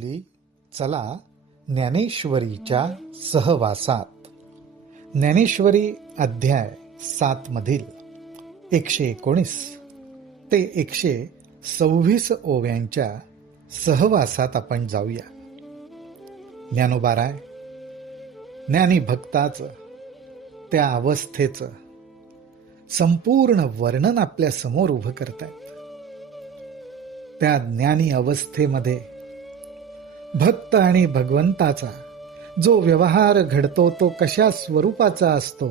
मुली, चला ज्ञानेश्वरीच्या सहवासात. ज्ञानेश्वरी अध्याय 7 मधील 119 ते 126 ओव्यांच्या सहवासात आपण जाऊया. ज्ञानोबाराय ज्ञानी भक्ताचं, त्या अवस्थेचं संपूर्ण वर्णन आपल्या समोर उभं करतायत. त्या ज्ञानी अवस्थेमध्ये भक्त आणि भगवंताचा जो व्यवहार घडतो तो कशा स्वरूपाचा असतो,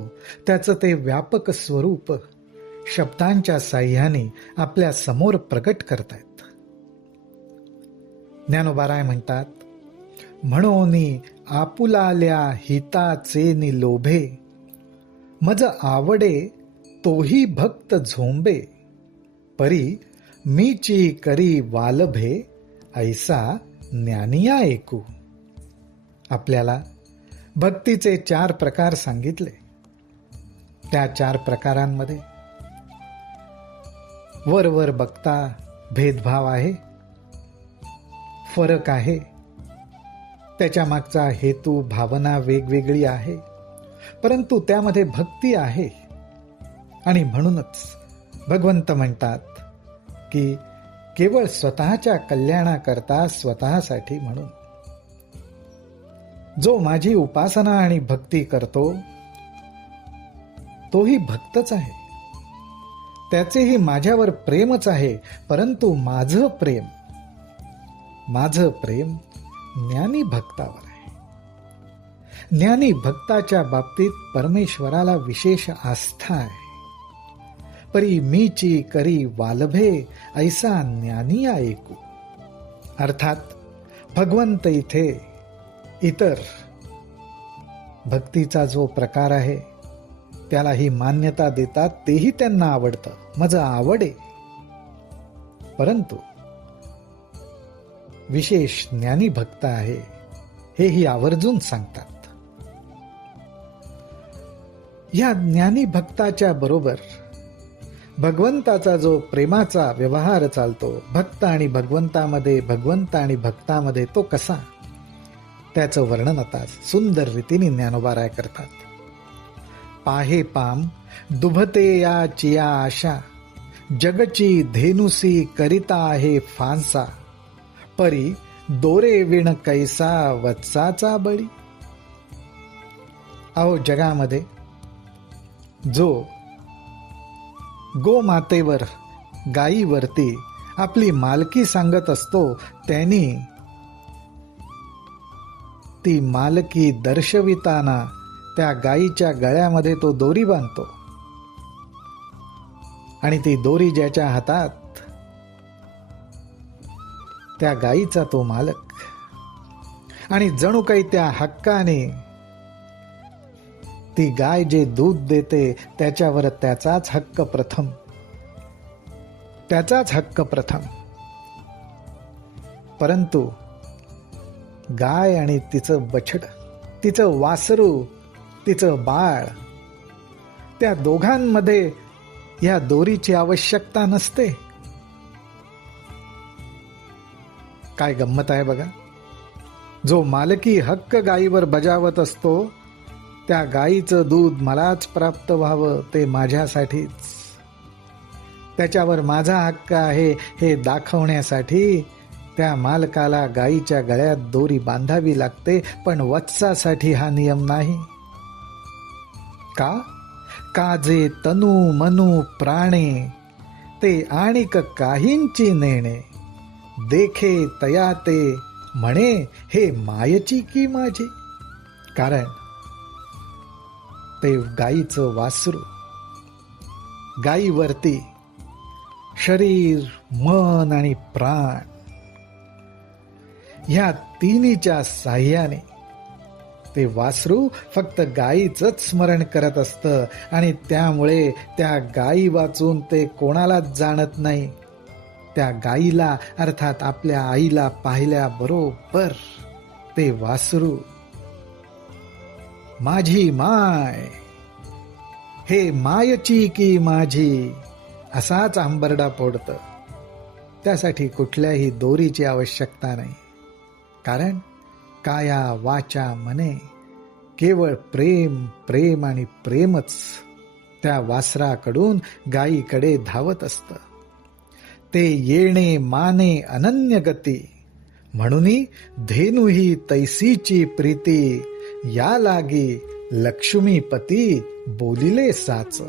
त्याचं ते व्यापक स्वरूप शब्दांच्या साह्याने आपल्या समोर प्रकट करतायत. ज्ञानोबाराय म्हणतात, म्हणोनी आपुलाल्या हिताचे नि लोभे, मज आवडे तोही भक्त झोंबे, परी मीची करी वालभे, ऐसा ज्ञानिया ऐकू. आपल्याला भक्तीचे 4 प्रकार सांगितले. त्या 4 प्रकारांमध्ये वर बघता भेदभाव आहे, फरक आहे, त्याच्या मागचा हेतू भावना वेगवेगळी आहे, परंतु त्यामध्ये भक्ती आहे. आणि म्हणूनच भगवंत म्हणतात की केवळ स्वतःच्या कल्याणाकरता, स्वतःसाठी म्हणून जो माझी उपासना आणि भक्ती करतो तोही भक्तच आहे, त्याचेही माझ्यावर प्रेमच आहे. परंतु माझं प्रेम ज्ञानी भक्तावर आहे. ज्ञानी भक्ताच्या बाबतीत परमेश्वराला विशेष आस्था आहे. परी मीची करी वालभे, ऐसा ज्ञानी ऐकू. अर्थात भगवंत इथे इतर भक्तीचा जो प्रकार आहे त्याला ही मान्यता देतात, तेही त्यांना आवडतं, माझं आवडे. परंतु विशेष ज्ञानी भक्त आहे हेही आवर्जून सांगतात. या ज्ञानी भक्ताच्या बरोबर भगवंताचा जो प्रेमाचा व्यवहार चालतो, भक्त आणि भगवंतामध्ये, भगवंत आणि भक्तामध्ये, तो कसा, त्याचं वर्णन आता सुंदर रीतीने ज्ञानोबाराय करतात. पाहे पाम दुभते या चिया आशा, जगची धेनुसी करिता आहे फांसा, परी दोरे विण कैसा वत्साचा बळी. अहो, जगामध्ये जो गोमातेवर, गायीवरती आपली मालकी सांगत असतो, त्यांनी ती मालकी दर्शविताना त्या गायीच्या गळ्यामध्ये तो दोरी बांधतो आणि ती दोरी ज्याच्या हातात, त्या गायीचा तो मालक. आणि जणू काही त्या हक्काने ती गाय जे दूध देते त्याच्यावर त्याचाच हक्क प्रथम. परंतु गाय आणि तिचं बछड, तिचं वासरू, तिचं बाळ, त्या दोघांमध्ये या दोरीची आवश्यकता नसते. काय गंमत आहे बघा. जो मालकी हक्क गायीवर बजावत असतो, त्या गायीचं दूध मलाच प्राप्त व्हावं, ते माझ्यासाठीच, त्याच्यावर माझा हक्क आहे हे दाखवण्यासाठी त्या मालकाला गायीच्या गळ्यात दोरी बांधावी लागते. पण वत्सासाठी हा नियम नाही. का जे तनु मनु प्राणे, ते आणिक काहींची नेणे, देखे तया ते म्हणे, हे मायची की माझी. कारण ते गायीचं वासरू, गायीवरती शरीर, मन आणि प्राण ह्या तिन्हीच्या साह्याने ते वासरू फक्त गायीचंच स्मरण करत असतं आणि त्यामुळे त्या गायी वाचून ते कोणालाच जाणत नाही. त्या गायीला, अर्थात आपल्या आईला पाहिल्याबरोबर ते वासरू माझी माय, हे मायची की माझी, असाच आंबरडा फोडतं. त्यासाठी कुठल्याही दोरीची आवश्यकता नाही. कारण काया वाचा मने केवळ प्रेम प्रेम आणि प्रेमच त्या वासराकडून गायीकडे धावत असतं. ते येणे माने अनन्य गती, म्हणूनी धेनुही तैसीची प्रीती, या लागी लक्ष्मीपती बोलिले साच.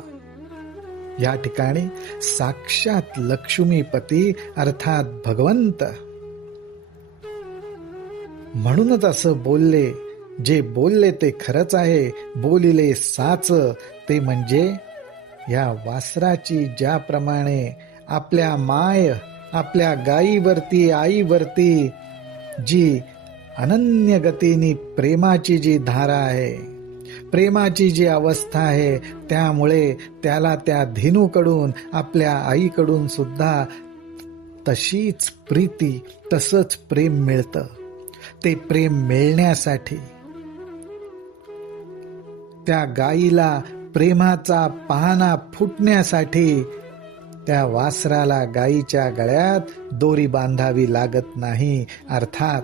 या ठिकाणी साक्षात लक्ष्मीपती अर्थात भगवंत म्हणूनच असं बोलले. जे बोलले ते खरंच आहे. बोलिले साच ते म्हणजे या वासराची ज्याप्रमाणे आपल्या माय आपल्या गायीवरती आईवरती जी अनन्य गतीने प्रेमाची जी धारा आहे, प्रेमाची जी अवस्था आहे, त्यामुळे त्याला त्या धेनूकडून आपल्या आईकडून सुद्धा तशीच प्रीती तसंच प्रेम मिळतं. ते प्रेम मिळण्यासाठी त्या गायीला प्रेमाचा पहाना फुटण्यासाठी त्या वासराला गायीच्या गळ्यात दोरी बांधावी लागत नाही. अर्थात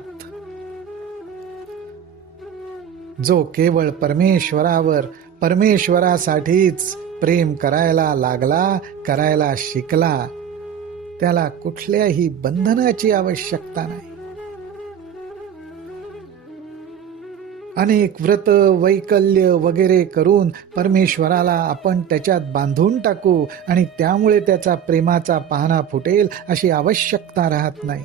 जो केवळ परमेश्वरावर परमेश्वरासाठीच प्रेम करायला लागला, करायला शिकला, त्याला कुठल्याही बंधनाची आवश्यकता नाही. अनेक व्रत वैकल्य वगैरे करून परमेश्वराला आपण त्याच्यात बांधून टाकू आणि त्यामुळे त्याचा प्रेमाचा पहाना फुटेल अशी आवश्यकता राहत नाही.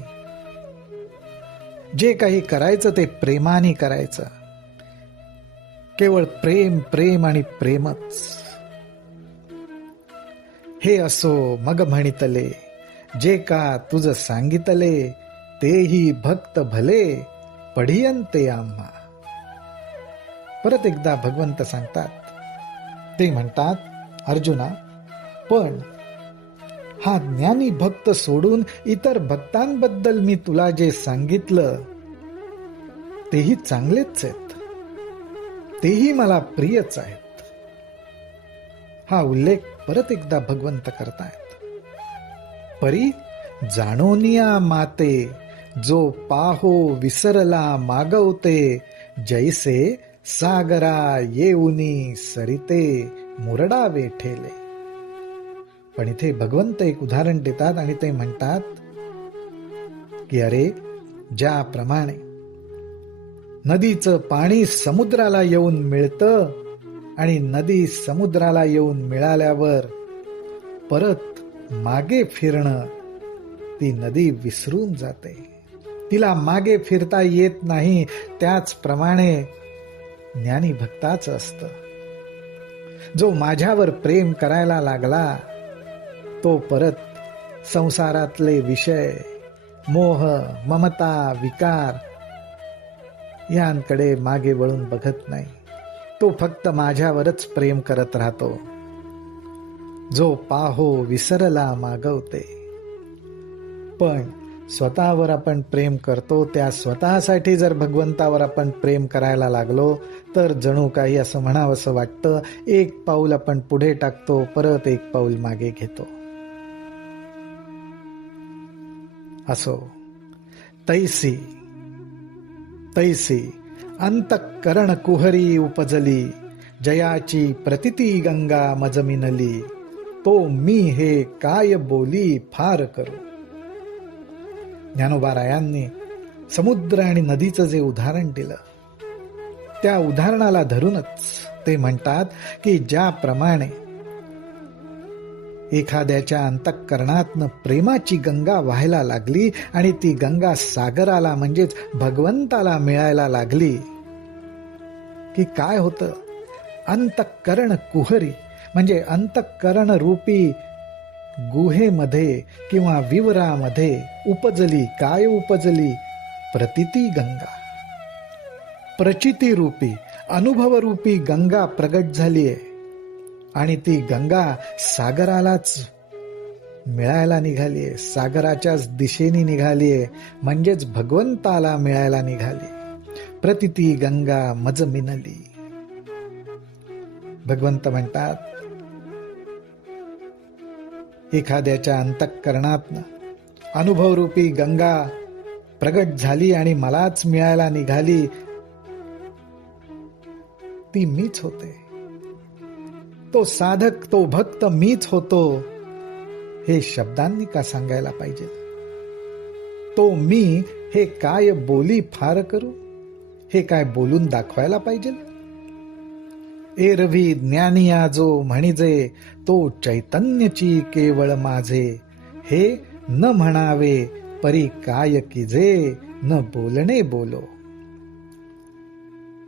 जे काही करायचं ते प्रेमाने करायचं. केवळ प्रेम प्रेम आणि प्रेमच. हे असो मग म्हणितले, जे का तुझ सांगितले, तेही भक्त भले पढियंते आम्हा. परत एकदा भगवंत सांगतात. ते म्हणतात, अर्जुना, पण हा ज्ञानी भक्त सोडून इतर भक्तांबद्दल मी तुला जे सांगितलं तेही चांगलेच आहेत, तेही मला प्रियच आहेत. हा उल्लेख परत एकदा भगवंत करतायत. परी जाणोनिया माते, जो पाहो विसरला मागवते, जैसे सागरा येऊनी सरिते मुरडा वेठेले. पण इथे भगवंत एक उदाहरण देतात आणि ते म्हणतात की अरे, ज्याप्रमाणे नदीचं पाणी समुद्राला येऊन मिळतं आणि नदी समुद्राला येऊन मिळाल्यावर परत मागे फिरणं ती नदी विसरून जाते, तिला मागे फिरता येत नाही, त्याचप्रमाणे ज्ञानी भक्ताचं असतं. जो माझ्यावर प्रेम करायला लागला तो परत संसारातले विषय, मोह, ममता, विकार यांकडे मागे वळून बघत नाही. तो फक्त माझ्यावरच प्रेम करत राहतो. जो पाहो विसरला मागवते. पण स्वतःवर आपण प्रेम करतो, त्या स्वतःसाठी जर भगवंतावर आपण प्रेम करायला लागलो तर जणू काही असं म्हणावंसं वाटतं, एक पाऊल आपण पुढे टाकतो, परत एक पाऊल मागे घेतो. असो तैसी तैसी अंतःकरण कुहरी उपजली, जयाची प्रतिती गंगा मजमिनली, तो मी हे काय बोली फार करू. ज्ञानोबारायांनी समुद्र आणि नदीचं जे उदाहरण दिलं त्या उदाहरणाला धरूनच ते म्हणतात की ज्याप्रमाणे एखाद्याच्या अंतःकरणातनं प्रेमाची गंगा वाहायला लागली आणि ती गंगा सागराला म्हणजेच भगवंताला मिळायला लागली की काय होतं, अंतःकरण कुहरी म्हणजे अंतःकरण रूपी गुहेमध्ये किंवा विवरामध्ये उपजली. काय उपजली? प्रतिती गंगा. प्रचिती रूपी अनुभवरूपी गंगा प्रगट झालीये आणि ती गंगा सागरालाच मिळायला निघालीये, सागराच्याच दिशेने निघालीये, म्हणजेच भगवंताला मिळायला निघाली. प्रतिती गंगा मज मिनली. भगवंत म्हणतात एखाद्याच्या अंतःकरणातनं अनुभवरूपी गंगा प्रगट झाली आणि मलाच मिळायला निघाली, ती मीच होते. तो साधक, तो भक्त मीच होतो, हे शब्दांनी का सांगायला पाहिजे? तो मी हे काय बोली फार करू, हे काय बोलून दाखवायला पाहिजे? एरवी ज्ञानिया जो म्हणिजे, तो चैतन्यची केवळ माझे, हे न म्हणावे परी काय किजे, न बोलणे बोलो.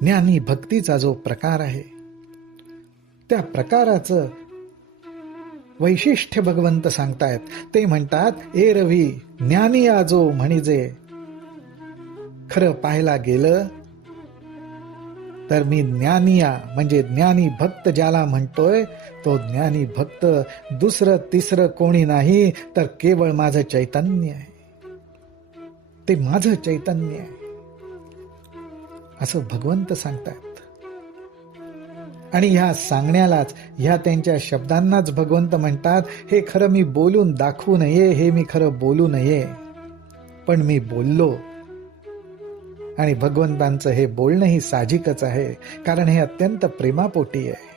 ज्ञानी भक्तीचा जो प्रकार आहे, त्या प्रकाराचं वैशिष्ट्य भगवंत सांगतायत. ते म्हणतात, एरवी ज्ञानी आजो म्हणिजे. खरं पाहायला गेलं तर मी ज्ञानिया म्हणजे ज्ञानी भक्त ज्याला म्हणतोय, तो ज्ञानी भक्त दुसरं तिसरं कोणी नाही, तर केवळ माझं चैतन्य आहे. ते माझं चैतन्य आहे असं भगवंत सांगतात. आणि ह्या सांगण्यालाच, ह्या त्यांच्या शब्दांनाच भगवंत म्हणतात, हे खरं मी बोलून दाखवू नये, हे मी खरं बोलू नये, पण मी बोललो. आणि भगवंतांचं हे बोलणं ही साहजिकच आहे, कारण हे अत्यंत प्रेमापोटी आहे.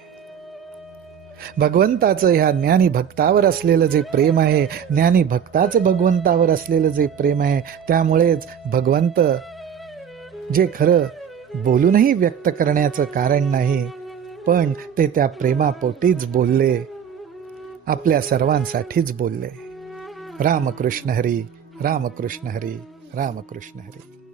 भगवंताचं ह्या ज्ञानी भक्तावर असलेलं जे प्रेम आहे, ज्ञानी भक्ताचं भगवंतावर असलेलं जे प्रेम आहे, त्यामुळेच भगवंत जे खरं बोलूनही व्यक्त करण्याचं कारण नाही, पण ते त्या प्रेमापोटीच बोलले, आपल्या सर्वांसाठीच बोलले. रामकृष्ण हरी, रामकृष्ण हरी, रामकृष्ण हरी.